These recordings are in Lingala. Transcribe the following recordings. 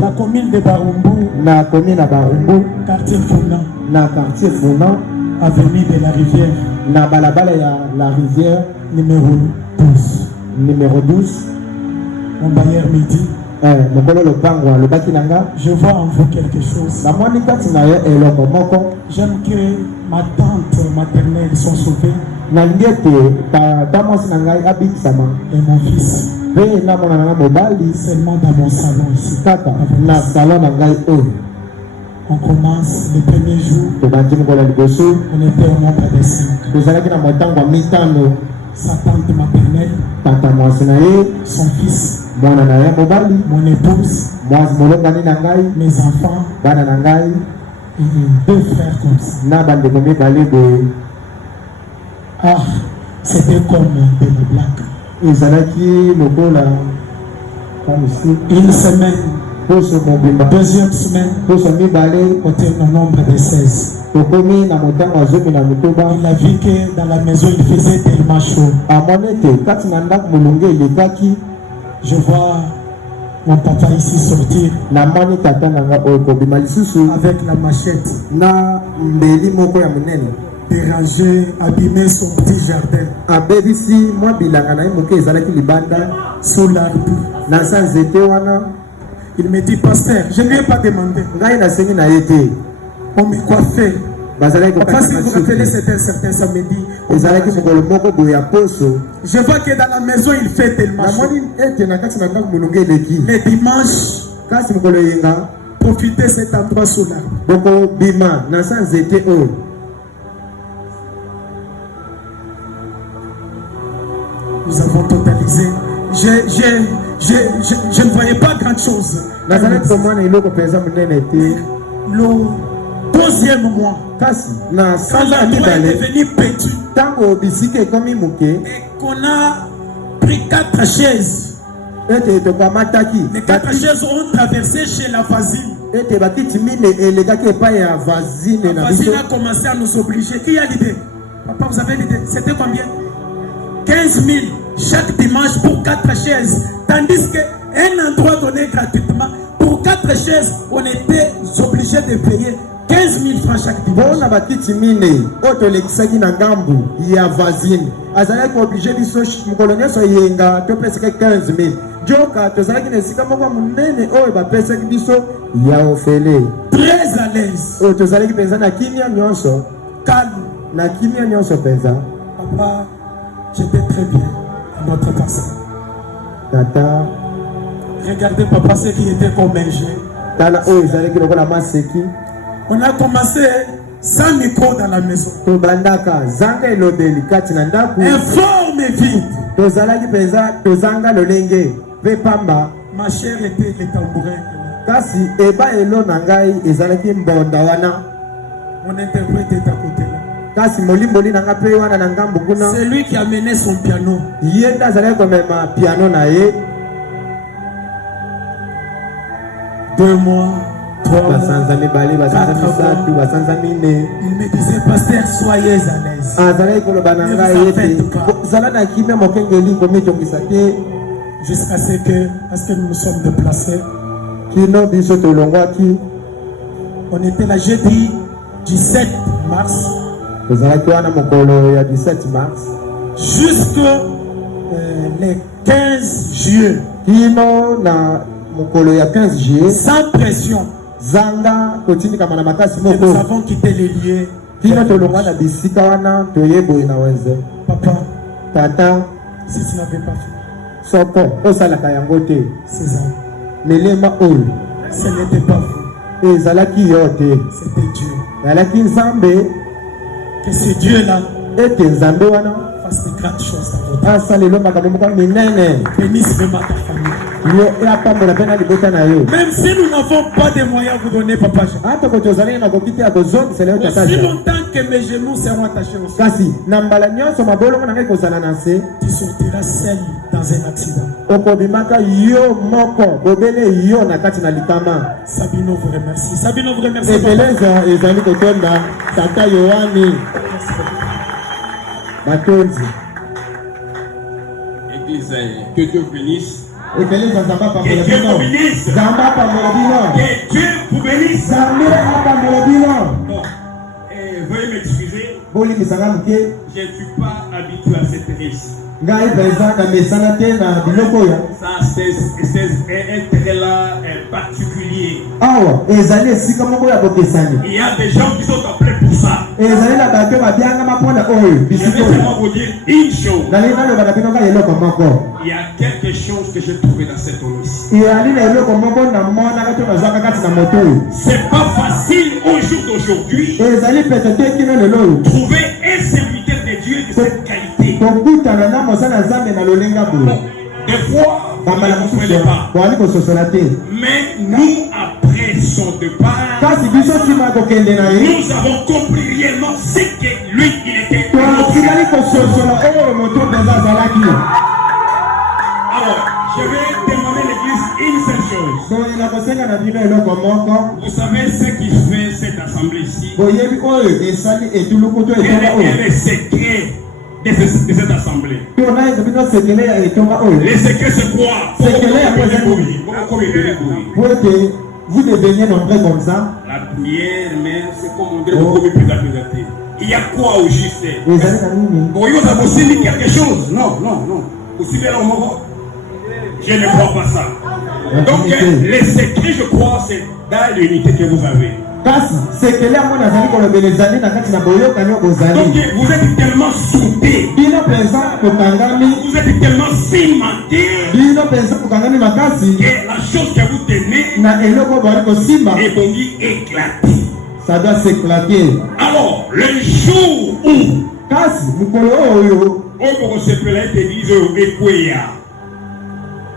La commune de Barumbu, na commune à Barumbu, quartier Founant, na quartier Founant, avenue de la Rivière, na balabala ya la Rivière, numéro 12. numéro 12. Mon bailleur midi. Je vois en vous quelque chose. J'aime que ma tante maternelle soit sauvée. Et mon fils. Seulement dans mon salon ici. On commence le premier jour. On était au nombre de 5. Sa tante maternelle, son fils, mon épouse, mes enfants, et 2 frères comme ça. Ah, c'était comme de la blague. Une semaine, 2e semaine, on était au nombre de 16. Il a vu que dans la maison il faisait tellement chaud. Je vois mon papa ici sortir avec la machette, déranger, abîmer son petit jardin sous l'arbre. Il me dit, pasteur, je ne lui ai pas demandé. On me coiffait. Papa, si vous vous rappelez, c'était un certain samedi. Je vois que dans la maison, il fait tellement chaud. Les dimanches, profitez cet endroit sous l'arbre. Nous avons totalisé. Je ne voyais pas grand chose. Le 2e mois, quand la toit est devenue pétue et qu'on a pris 4 chaises, les 4 chaises ont traversé chez la voisine. La voisine a commencé à nous obliger. Qui a l'idée? Papa, vous avez l'idée? C'était combien? 15 000 chaque dimanche pour 4 chaises. Tandis qu'un endroit donné gratuitement, pour 4 chaises, on était obligé de payer 15 000 francs chaque dimanche. Très à l'aise. Calme. Papa, j'étais très bien à notre passé. Regardez papa ce qui était comme ingé. On a commencé sans micro dans la maison. Informe et vide. Ma chère était le tambourin. Mon interprète est à côté là. C'est lui qui a mené son piano. 2 mois, 3 mois, 4 mois. Il me disait, pasteur, soyez à l'aise. Jusqu'à ce que, parce que nous nous sommes déplacés, on était là jeudi 17 mars. Jusqu'au le 15 juillet. Sans pression. Nous avons quitté les lieux. Papa, si tu n'avais pas fait, César, ce n'était pas vous. C'était Dieu. Que ce Dieu-là fasse de grandes choses dans votre vie. Bénisse vraiment ta famille. Même si nous n'avons pas de moyens à vous donner, papa, aussi longtemps que mes genoux seront attachés au sol, tu sortiras seul dans un accident. Sabino vous remercie. Sabino vous remercie. Église, que Dieu bénisse. Et que les Zamba Que Dieu vous bénisse. Zamba Pamolabino. Que Dieu vous bénisse. Zamba Pamolabino. Bon, veuillez m'excuser. Boli Misangam Ke. Je ne suis pas habitué à cette riche. Ngai Beza Kamesanate na Bilokoya. Ça, c'est un trait là particulier. Awa, ezali sika moko ya bokesani. Il y a des gens qui sont appelés pour ça. Ezali na bato babianga mapona oyo. Je vais seulement vous dire une chose. Dans les nalo bana binoka yeloko moko. Il y a quelque chose que j'ai trouvé dans cette onus. Ezali na yeloko moko na mona kato na zwaka kati na moto. C'est pas facile au jour d'aujourd'hui. Ezali peut-être kino lelo. Trouver un serviteur de Dieu de cette qualité. Kokutana na mosala Nzambe na lolenga bo. Des fois, vous ne comprenez pas. Mais nous, après son départ, nous avons compris réellement ce que lui, il était. Alors, je vais demander à l'église une seule chose. Vous savez ce qui fait cette assemblée ici? Quel est le secret de cette assemblée? Les secrets, c'est quoi? Vous deveniez nombreux comme ça. La prière, mais c'est comme on dirait il y a quoi au juste? Vous avez aussi dit quelque chose? Non. Aussi bien je ne crois pas ça. Donc, les secrets, je crois, c'est dans l'unité que vous avez. Donc vous êtes tellement soudés, vous êtes tellement cimentés que la chose que vous tenez est bon éclater. Ça doit s'éclater. Alors, le jour où on se fait l'église Ekoya,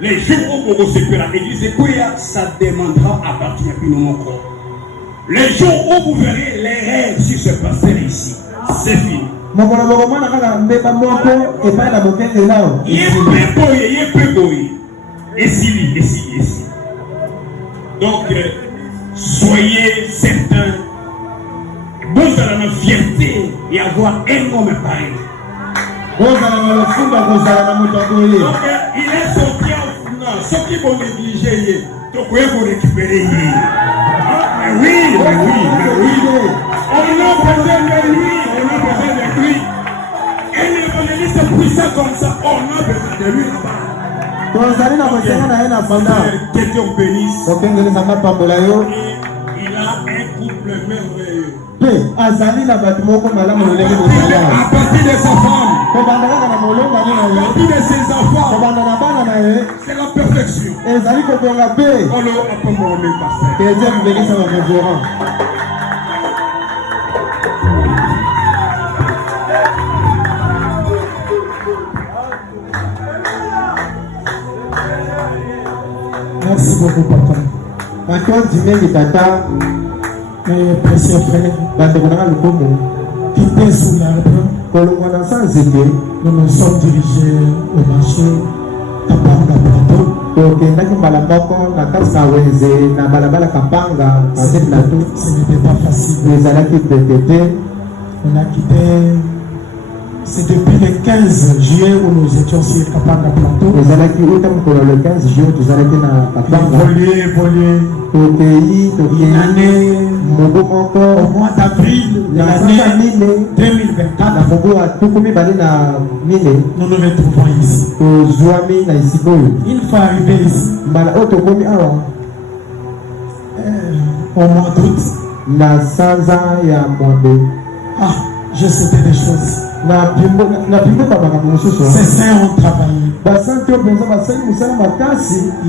les jours où on se fait l'église Ekoya, ça demandera à partir de mon corps. Les jours où vous verrez les rêves sur ce pasteur ici, c'est fini. Ici. Donc, soyez certains, vous allez la fierté et avoir un homme pareil. Donc, il est sorti en fondant. Ceux qui vont négliger, donc vous récupérer. Oui. On a besoin de lui. Un évangéliste puissant comme ça, on a besoin de lui là-bas. Que Dieu bénisse. Il a un couple merveilleux. À partir de sa femme, à partir de ses enfants, c'est la perfection. On le appelle mon pasteur. Merci beaucoup, papa. Mes précieux frères, qui étaient sous l'arbre, nous nous sommes dirigés au marché Kapanga Plateau. Ce n'était pas facile. On a quitté. C'est depuis le 15 juillet où nous étions sur Kapanga Plateau. Le 15 juillet, nous allons évoluer. Une année, au mois d'avril de l'année 2024, nous nous retrouvons ici. Une fois arrivé ici, au mois d'août, je sautais des choses. Ces saints ont travaillé. Il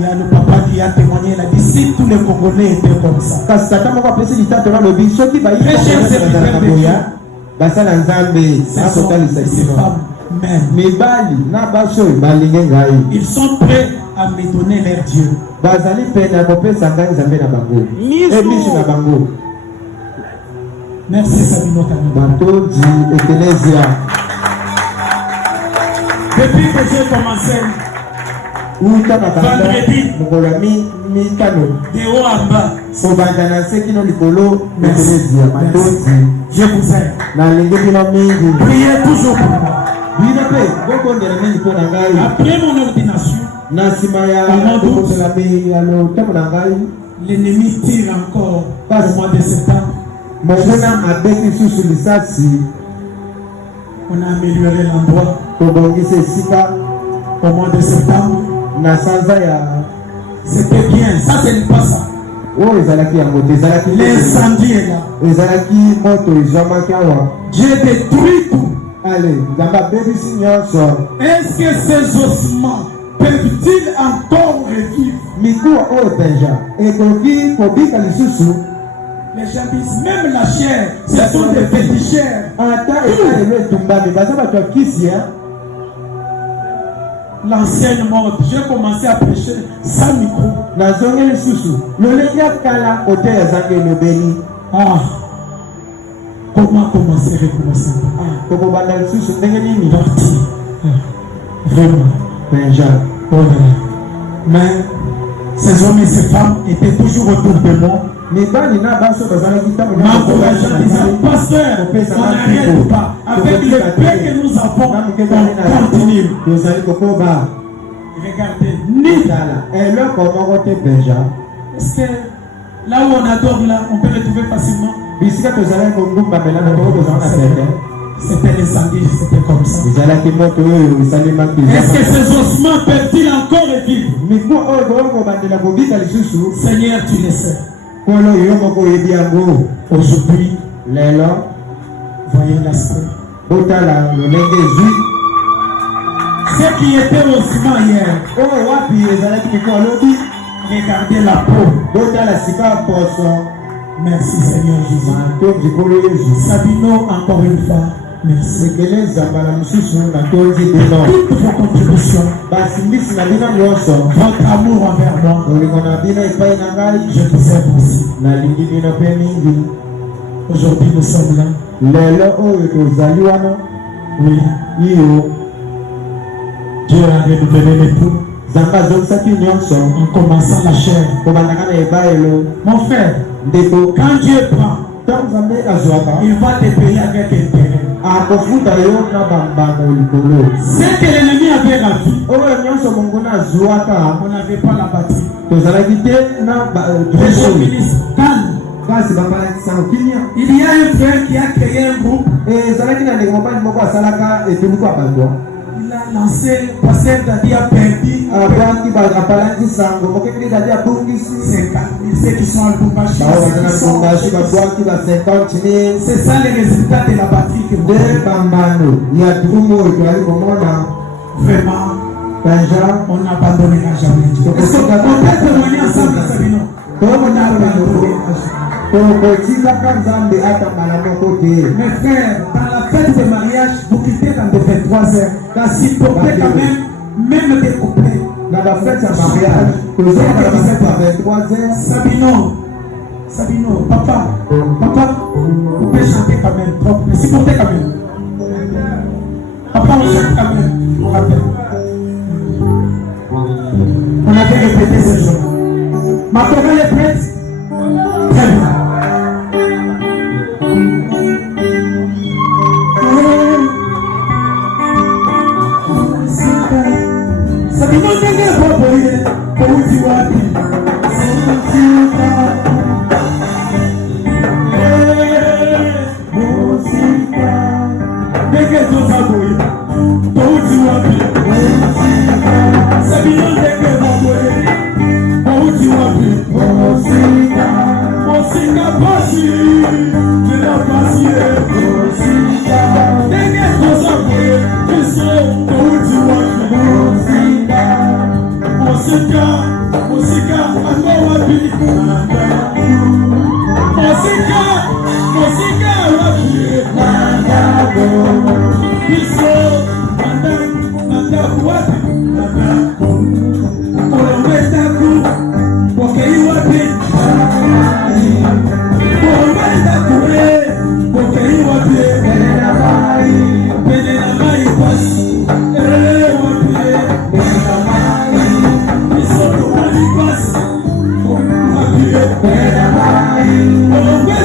y a le papa qui a témoigné, il a dit si tous les Congolais étaient comme ça. Très chers serviteurs de Dieu, ces femmes même, ils sont prêts à me donner leur Dieu. Merci Sabino Kamina. Depuis que j'ai commencé, vendredi, de haut en bas, je vous aime. Priez toujours pour moi. Après mon ordination, l'ennemi tire encore au mois de septembre. On a amélioré l'endroit au mois de septembre. C'était bien, ça c'est pas ça. L'incendie est là. Dieu détruit tout. Est-ce que ces ossements peuvent-ils encore revivre? Les gens disent même la chair, ce sont des féticheurs. L'ancienne mode, j'ai commencé à prêcher sans micro. Ah, comment commencer à recommencer? Vraiment. Mais ces hommes et ces femmes étaient toujours autour de moi. M'encourageant, disant, pasteur, on n'arrête pas. Avec le paix que nous avons, on continue. Regardez, est-ce que là où on adore, là, on peut le trouver facilement? C'était l'incendie, c'était comme ça. Est-ce que ces ossements peuvent-ils encore revivre? Seigneur, tu le sais. Aujourd'hui, voyez l'aspect. Ceux qui étaient ossements hier, regardez la peau. Merci Seigneur Jésus. Sabino, encore une fois. Merci. Toutes vos contributions, votre amour envers moi, je vous aime aussi. Aujourd'hui, nous sommes là. Oui. Dieu a renouvelé les tout. En commençant la chair. Mon frère, quand Dieu prend, il va te payer avec intérêt. C'est que l'ennemi avait raté. On n'avait pas la batterie. Les ministres, il y a un frère qui a créé un groupe. Il a lancé, pasteur Dadi a perdu. Ceux qui sont à Lubumbashi, c'est ça les résultats de la batterie que vous avez. Vraiment, on n'abandonnera jamais. Est-ce qu'on peut témoigner ensemble, Sabino? On n'abandonnera jamais. Mes frères, dans la fête de mariage, vous quittez dans de 23 heures. S'il vous plaît, quand même des couplets. Dans la fête de mariage, vous êtes à 23 heures. Sabino, papa, vous pouvez chanter quand même, trop, mais s'il vous plaît quand même. Papa, on chante quand même, je vous rappelle. On avait répété ce jour. Ma chorale est prête? Très bien. Sabino, c'est bien pour vous dire wapi.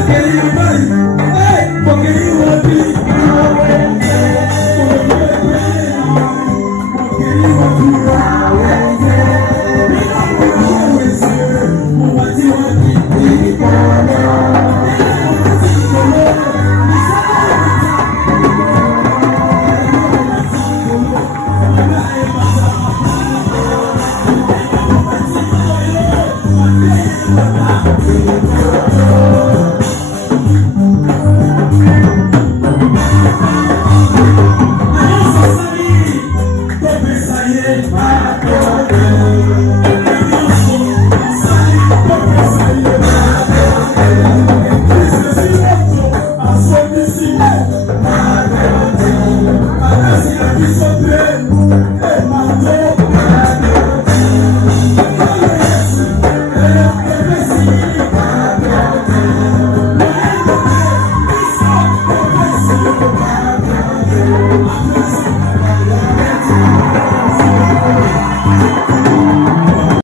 Querido